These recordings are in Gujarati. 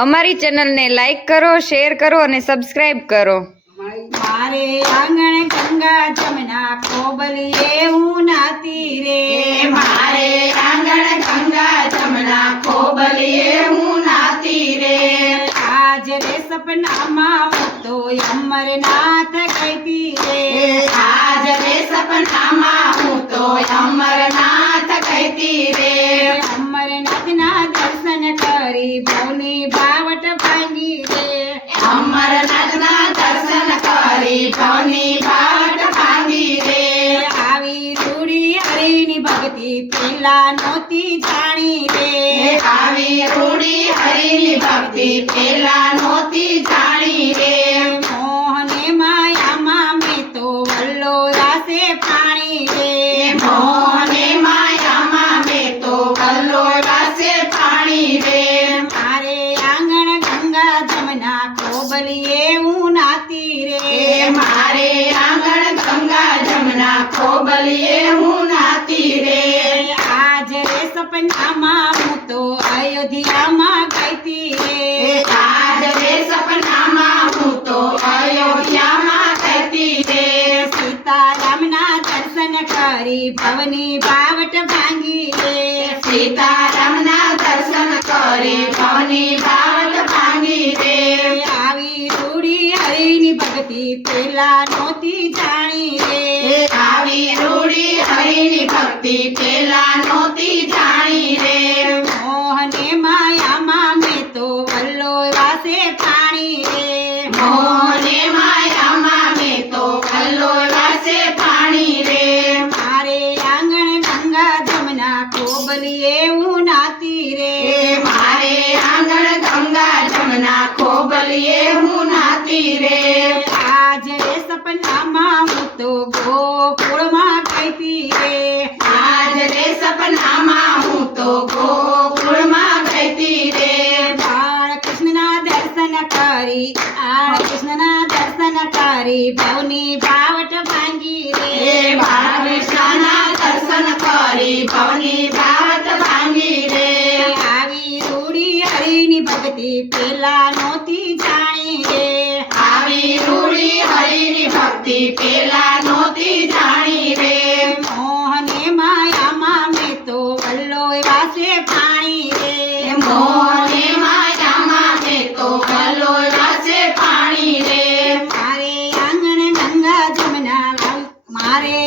અમારી ચેનલને લાઈક કરો, શેર કરો અને સબસ્ક્રાઇબ કરો। મારે આંગણ ગંગા જમના કોબલીએ હું નાતી રે, મારે આંગણ ગંગા જમના કોબલીએ હું નાતી રે। આજ રે સપનામાં હું તો અમરનાથ ગઈ રે, આજ રે સપનામાં હું તો અમરનાથ ગઈ રે। અમરનાથના દર્શન કરી ભવની બાવટ ભાંગી રે, અમરનાથના દર્શન કરી ભવની બાવટ ભાંગી રે। આવી રૂડી હરિની ભક્તિ પેલા નહોતી જાણી રે, આવી રૂડી હરિની ભક્તિ પેલા નહોતી જાણી રે। મોહને માયામાં મેં તો વલ્લો રાસે પાણી રે, મોહને માયામાં મેં તો વલ્લો રાસે પાણી રે। મારે આંગણ ગંગા જમના કોબલીએ હું નાતી રે, મારે આંગણ ગંગા જમના કોબલીએ હું નાતી રે। આજ રે સપનામાં હું તો અયોધ્યામાં ગઈ રે, આજ રે સપનામાં હું તો અયોધ્યામાં ગઈ રે। સીતારામના દર્શન કરી ભવની બાવટ ભાંગી રે, સીતારામના દર્શન કરી ભવની બાવટ ભાંગી રે। આવી રૂડી હરિની ભક્તિ પેલા નહોતી જાણી રે, આવી રૂડી હરિની ભક્તિ પેલા નહોતી જાણી રે। મોહને માયામાં મેં તો વલ્લો વાસે પાણી રે, મોહને માયામાં મેં તો વલ્લો રાસે પાણી રે। મારે આંગણ ગંગા જમના કોબલીએ હું નાતી રે, મારે આંગણ ગંગા જમના કોબલીએ હું નાતી રે। આજ રે સપનામાં હું તો ગોકુળમાં ગઈ રે, આજ રે સપનામાં હું તો ગોકુળમાં ગઈ રે। બાળકૃષ્ણના દર્શન કરી ભવની બાવટ ભાંગી રે, બાળકૃષ્ણના દર્શન કરી ભવની બાવટ ભાંગી રે। આવી રૂડી હરિની ભક્તિ પેલા નહોતી જાણી રે, આવી રૂડી હરિની ભક્તિ પેલા નહોતી જાણી રે। મોહને માયામાં મેં તો વલ્લો વાસે પાણી રે, મોહને માયામાં મેં તો વલ્લો રાસે પાણી રે। મારે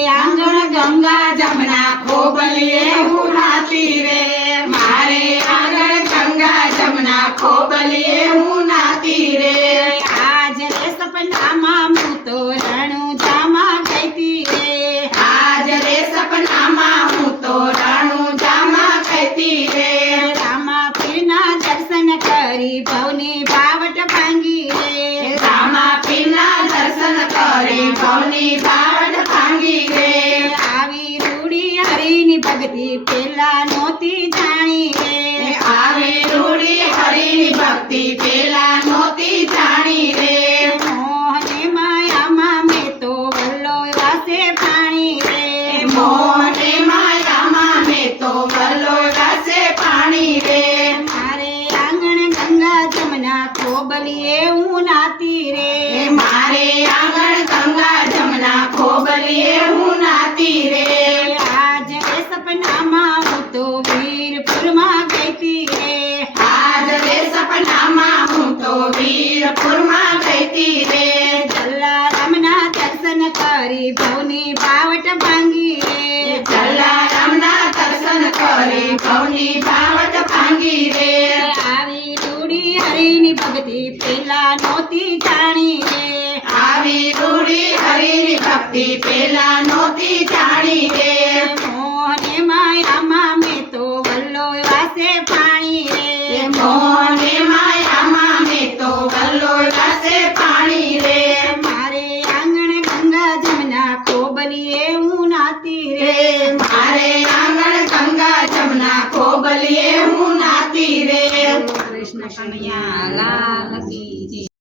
આંગણ ગંગા જમના કોબલીએ હું નાતી રે, મારે આંગણ ગંગા જમના કોબલીએ હું નાતી રે। આજ રે સપનામાં હું તો રણુજામાં ગઈ રે, આજ રે સપનામાં હું તો રણુજામાં ગઈ રે। રામા પીરના દર્શન કરી ભવની બાવટ ભાંગી રે, રામા પીરના દર્શન કરી ભવની બાવટ ભાંગી રે। આવી રૂડી હરિની ભક્તિ પેલા નહોતી જાણી રે, આવી રૂડી હરિની ભક્તિ પેલા નહોતી જાણી રે। મોહને માયામાં મેં તો વલ્લો વાસે પાણી રે, મોહને માયામાં મેં તો વલ્લો રાસે પાણી રે। મારે આંગણ ગંગા જમના કોબલીએ હું નાતી રે, મારે આંગણ ગંગા જમના કોબલીએ હું નાતી રે। આજ રે સપનામાં હું તો વીરપુરમાં ગઈ રે, આજ રે સપનામાં હું તો વીરપુરમાં ગઈ રે। જલારામના દર્શન કરી ભવની બાવટ ભાંગી રે, જલારામના દર્શન કરી ભવની બાવટ ભાંગી રે। આવી રૂડી હરિની ભક્તિ પેલા નહોતી જાણી રે, આવી રૂડી હરિની ભક્તિ પેલા